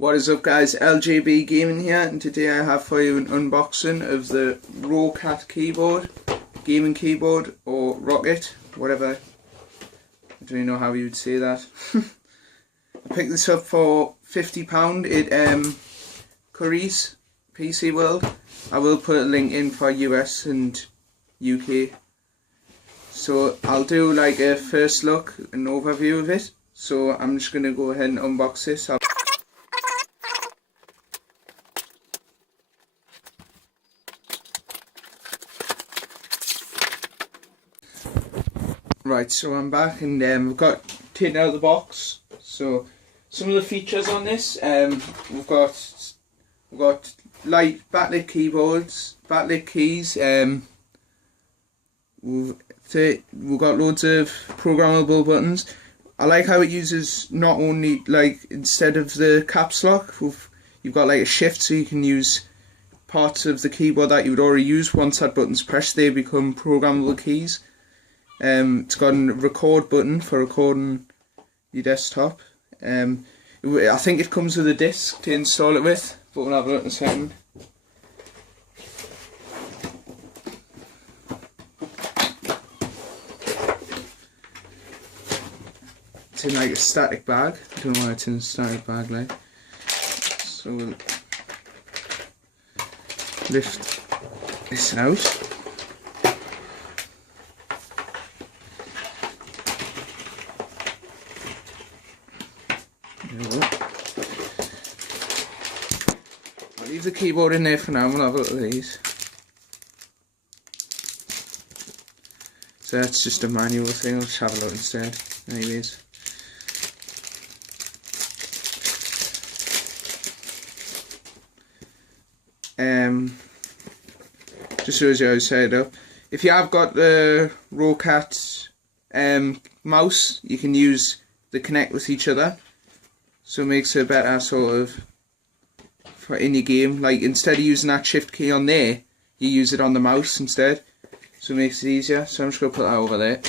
What is up guys, LJB Gaming here, and today I have for you an unboxing of the Roccat keyboard, gaming keyboard, or Roccat, whatever, I don't even know how you would say that. I picked this up for £50 at Curry's PC World. I will put a link in for US and UK. So I'll do like a first look, an overview of it. So I'm just going to go ahead and unbox this. Right, so I'm back and we've got taken out of the box. So some of the features on this, we've got light backlit keyboards, backlit keys. We've got loads of programmable buttons. I like how it uses not only like instead of the caps lock, you've got like a shift, so you can use parts of the keyboard that you would already use. Once that button's pressed, they become programmable keys. It's got a record button for recording your desktop. I think it comes with a disc to install it with, but we'll have a look in a second. It's in like a static bag. I don't know why it's in a static bag like. So we'll lift this out. I'll leave the keyboard in there for now, we'll have a look at these. So that's just a manual thing, I'll just have a look instead. Anyways. Just shows you how to set it up. If you have got the Roccat mouse, you can use the connect with each other. So it makes it better sort of for in your game. Like instead of using that shift key on there, you use it on the mouse instead. So it makes it easier. So I'm just going to put that over there.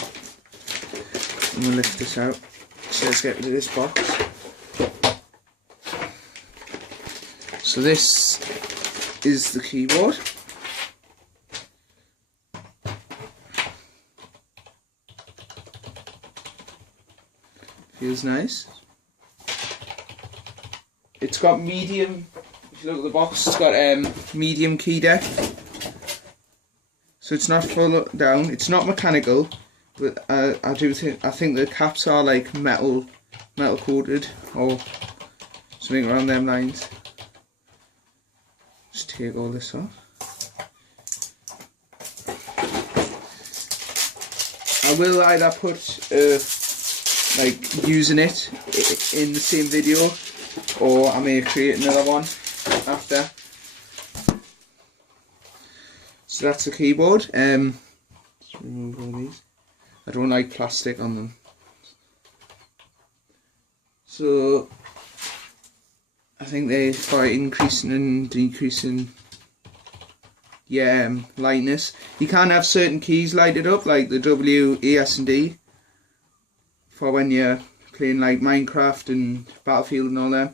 I'm going to lift this out. So let's get rid of this box. So this is the keyboard. Feels nice. It's got medium, if you look at the box, it's got medium key depth. So it's not full down, it's not mechanical, but I think the caps are like metal coated or something around them lines. Just take all this off. I will either put like using it in the same video, or I may create another one after. So that's the keyboard. Let's remove all these. I don't like plastic on them. So I think they're for increasing and decreasing lightness. You can have certain keys lighted up, like the W, E, S and D, for when you're playing like Minecraft and Battlefield and all that.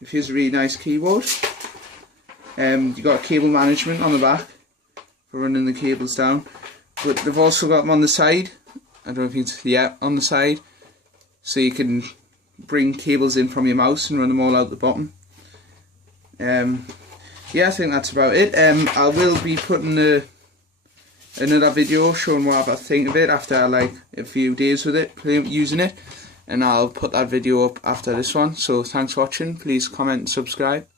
It feels a really nice keyboard. You've got cable management on the back for running the cables down, but they've also got them on the side. I don't know if you can, on the side, so you can bring cables in from your mouse and run them all out the bottom. Yeah, I think that's about it. I will be putting another video showing what I think of it after like a few days with it, using it, and I'll put that video up after this one. So thanks for watching, please comment and subscribe.